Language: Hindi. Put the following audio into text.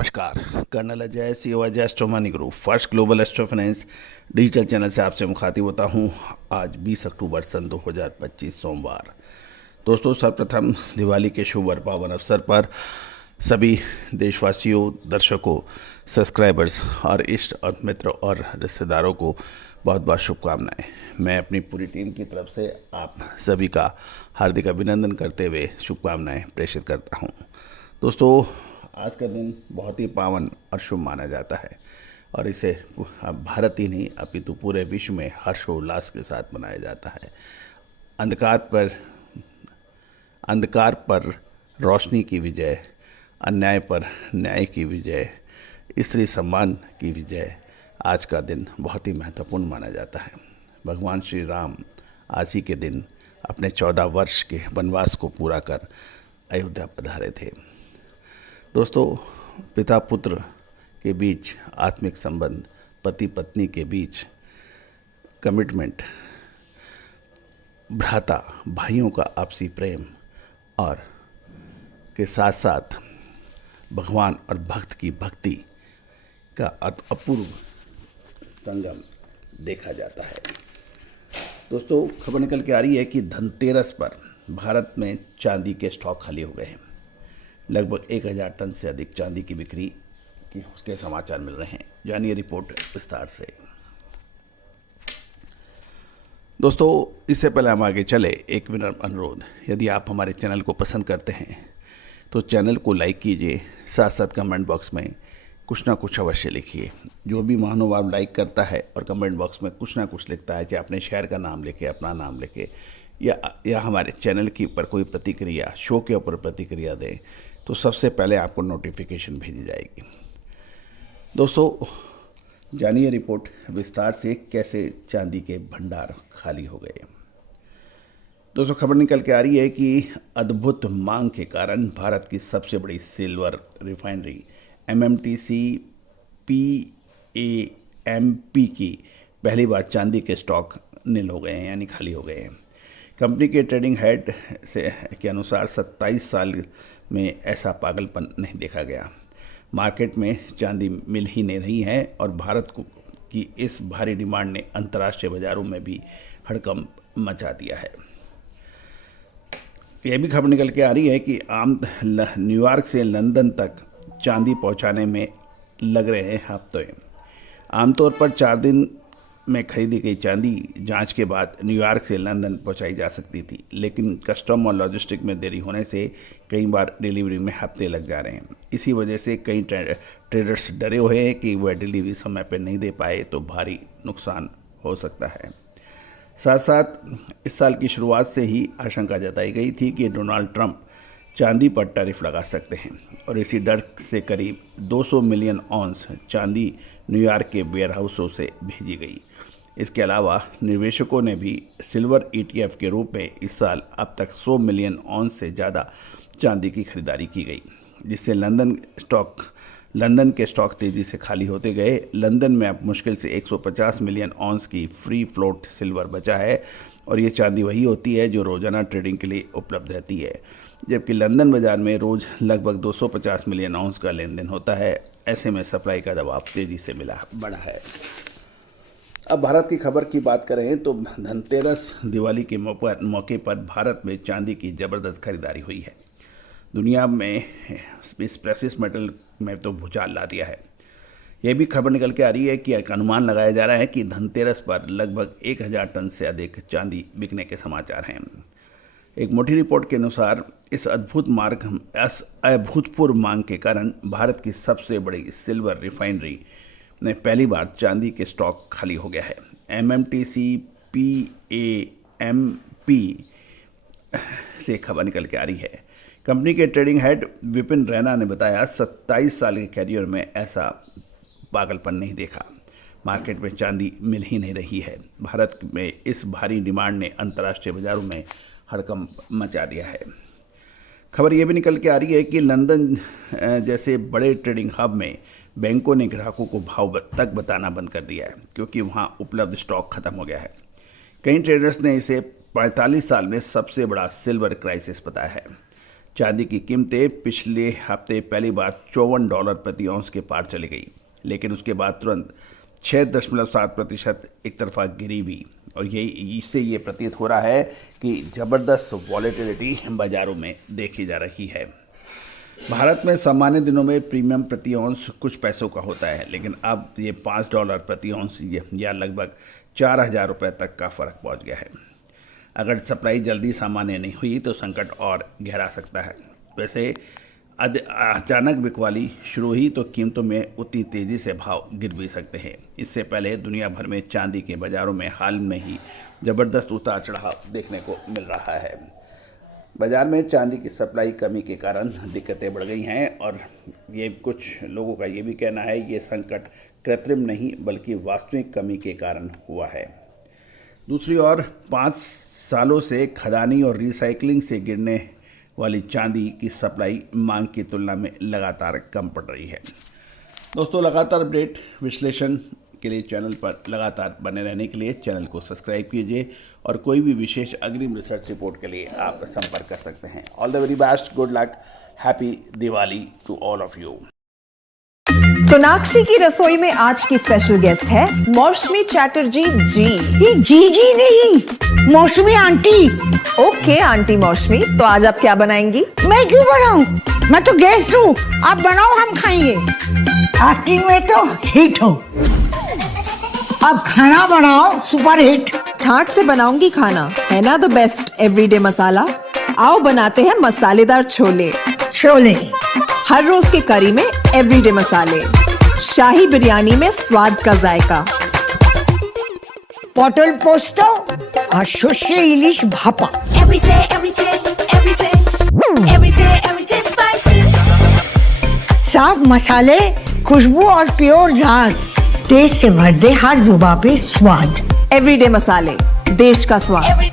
नमस्कार। Colonel Ajay CO Ajay astro money group first global astro finance digital channel से आपसे मुखातिब होता हूं। आज 20 अक्टूबर सन 2025 सोमवार। दोस्तों, सर्वप्रथम दिवाली के शुभ और पावन अवसर पर सभी देशवासियों, दर्शकों, सब्सक्राइबर्स और इष्ट और मित्र और रिश्तेदारों को बहुत बहुत शुभकामनाएं। मैं अपनी पूरी टीम की तरफ से आप सभी का हार्दिक अभिनंदन करते हुए शुभकामनाएं प्रेषित करता हूं। दोस्तों, आज का दिन बहुत ही पावन और शुभ माना जाता है और इसे भारत ही नहीं अपितु पूरे विश्व में हर्षोल्लास के साथ मनाया जाता है। अंधकार पर रोशनी की विजय, अन्याय पर न्याय की विजय, स्त्री सम्मान की विजय। आज का दिन बहुत ही महत्वपूर्ण माना जाता है। भगवान श्री राम आज ही के दिन अपने 14 वर्ष के वनवास को पूरा कर अयोध्या पधारे थे। दोस्तों, पिता पुत्र के बीच आत्मिक संबंध, पति पत्नी के बीच कमिटमेंट, भ्राता भाइयों का आपसी प्रेम और के साथ साथ भगवान और भक्त की भक्ति का अपूर्व संगम देखा जाता है। दोस्तों, खबर निकल के आ रही है कि धनतेरस पर भारत में चांदी के स्टॉक खाली हो गए हैं। लगभग 1000 टन से अधिक चांदी की बिक्री के समाचार मिल रहे हैं। जानिए रिपोर्ट विस्तार से। दोस्तों, इससे पहले हम आगे चले, एक विनम्र अनुरोध, यदि आप हमारे चैनल को पसंद करते हैं तो चैनल को लाइक कीजिए, साथ साथ कमेंट बॉक्स में कुछ ना कुछ अवश्य लिखिए। जो भी महानुभाव लाइक करता है और कमेंट बॉक्स में कुछ ना कुछ लिखता है, चाहे अपने शहर का नाम लिखे, अपना नाम लिखे, या हमारे चैनल के ऊपर कोई प्रतिक्रिया, शो के ऊपर प्रतिक्रिया दें, तो सबसे पहले आपको नोटिफिकेशन भेजी जाएगी। दोस्तों, जानिए रिपोर्ट विस्तार से, कैसे चांदी के भंडार खाली हो गए। दोस्तों, खबर निकल के आ रही है कि अद्भुत मांग के कारण भारत की सबसे बड़ी सिल्वर रिफाइनरी एमएमटीसी पीएएमपी की पहली बार चांदी के स्टॉक नील हो गए हैं, यानी खाली हो गए हैं। कंपनी के ट्रेडिंग हेड के अनुसार 27 साल में ऐसा पागलपन नहीं देखा गया। मार्केट में चांदी मिल ही नहीं रही है और भारत की इस भारी डिमांड ने अंतर्राष्ट्रीय बाजारों में भी हड़कंप मचा दिया है। यह भी खबर निकल के आ रही है कि न्यूयॉर्क से लंदन तक चांदी पहुंचाने में लग रहे हैं हफ्ते। आमतौर पर 4 दिन में खरीदी गई चांदी जांच के बाद न्यूयॉर्क से लंदन पहुंचाई जा सकती थी, लेकिन कस्टम और लॉजिस्टिक में देरी होने से कई बार डिलीवरी में हफ्ते लग जा रहे हैं। इसी वजह से कई ट्रेडर्स डरे हुए हैं कि वह डिलीवरी समय पर नहीं दे पाए तो भारी नुकसान हो सकता है। साथ साथ इस साल की शुरुआत से ही आशंका जताई गई थी कि डोनाल्ड ट्रंप चांदी पर टैरिफ लगा सकते हैं और इसी डर से करीब 200 मिलियन औंस चांदी न्यूयॉर्क के वेयरहाउसों से भेजी गई। इसके अलावा निवेशकों ने भी सिल्वर ETF के रूप में इस साल अब तक 100 मिलियन औंस से ज़्यादा चांदी की खरीदारी की गई, जिससे लंदन के स्टॉक तेज़ी से खाली होते गए। लंदन में अब मुश्किल से 150 मिलियन औंस की फ्री फ्लोट सिल्वर बचा है और ये चांदी वही होती है जो रोज़ाना ट्रेडिंग के लिए उपलब्ध रहती है, जबकि लंदन बाज़ार में रोज़ लगभग 250 मिलियन औंस का लेन देन होता है। ऐसे में सप्लाई का दबाव तेज़ी से बढ़ा है। अब भारत की खबर की बात करें तो धनतेरस दिवाली के मौके पर भारत में चांदी की ज़बरदस्त खरीदारी हुई है। दुनिया में इस प्रेसियस मेटल में तो भूचाल ला दिया है। यह भी खबर निकल के आ रही है कि एक अनुमान लगाया जा रहा है कि धनतेरस पर लगभग 1000 टन से अधिक चांदी बिकने के समाचार हैं। एक मोटी रिपोर्ट के अनुसार इस अभूतपूर्व मांग के कारण भारत की सबसे बड़ी सिल्वर रिफाइनरी ने पहली बार चांदी के स्टॉक खाली हो गया है। एमएमटीसी पीएएमपी से खबर निकल के आ रही है। कंपनी के ट्रेडिंग हेड विपिन रैना ने बताया, 27 साल के कैरियर में ऐसा पागलपन नहीं देखा। मार्केट में चांदी मिल ही नहीं रही है। भारत में इस भारी डिमांड ने अंतर्राष्ट्रीय बाजारों में हड़कंप मचा दिया है। खबर ये भी निकल के आ रही है कि लंदन जैसे बड़े ट्रेडिंग हब में बैंकों ने ग्राहकों को भाव तक बताना बंद कर दिया है, क्योंकि वहां उपलब्ध स्टॉक खत्म हो गया है। कई ट्रेडर्स ने इसे 45 साल में सबसे बड़ा सिल्वर क्राइसिस बताया है। चांदी की कीमतें पिछले हफ्ते पहली बार $54 प्रति औंस के पार चली गई, लेकिन उसके बाद तुरंत 6.7% एक तरफा गिरी भी। और इससे ये प्रतीत हो रहा है कि ज़बरदस्त वॉलेटिलिटी बाज़ारों में देखी जा रही है। भारत में सामान्य दिनों में प्रीमियम प्रति औंस कुछ पैसों का होता है, लेकिन अब ये $5 प्रति औंस या लगभग 4,000 रुपये तक का फ़र्क पहुंच गया है। अगर सप्लाई जल्दी सामान्य नहीं हुई तो संकट और गहरा सकता है। वैसे अचानक बिकवाली शुरू हुई तो कीमतों में उतनी तेज़ी से भाव गिर भी सकते हैं। इससे पहले दुनिया भर में चांदी के बाज़ारों में हाल में ही ज़बरदस्त उतार चढ़ाव देखने को मिल रहा है। बाज़ार में चांदी की सप्लाई कमी के कारण दिक्कतें बढ़ गई हैं और ये कुछ लोगों का ये भी कहना है ये संकट कृत्रिम नहीं बल्कि वास्तविक कमी के कारण हुआ है। दूसरी ओर 5 सालों से खदानी और रिसाइकलिंग से गिरने वाली चांदी की सप्लाई मांग की तुलना में लगातार कम पड़ रही है। दोस्तों, लगातार अपडेट विश्लेषण के लिए चैनल पर लगातार बने रहने के लिए चैनल को सब्सक्राइब कीजिए और कोई भी विशेष अग्रिम रिसर्च रिपोर्ट के लिए आप संपर्क कर सकते हैं। All the very best, good luck, happy Diwali to all of you. Sonakshi की रसोई में आज की स्पेशल गेस्ट है मौसमी चैटर्जी जी। ये जी नहीं, मौसमी आंटी। ओके आंटी मौसमी, तो आज आप क्या बनाएंगी? मैं क्यों बनाऊं? मैं तो गेस्ट हूँ, आप बनाओ, हम खाएंगे। एक्टिंग में तो हिट हो, अब खाना बनाओ सुपर हिट। ठाट से बनाऊंगी खाना, है ना द बेस्ट एवरीडे मसाला। आओ बनाते हैं मसालेदार छोले। छोले हर रोज के करी में एवरीडे मसाले, शाही बिरयानी में स्वाद का जायका। পটল পোস্ত আর সর্ষে ইলিশ ভাপা। साफ मसाले, खुशबू और प्योर झांझ, टेस्ट से भर दे हर जुबान पे स्वाद। एवरीडे मसाले, देश का स्वाद।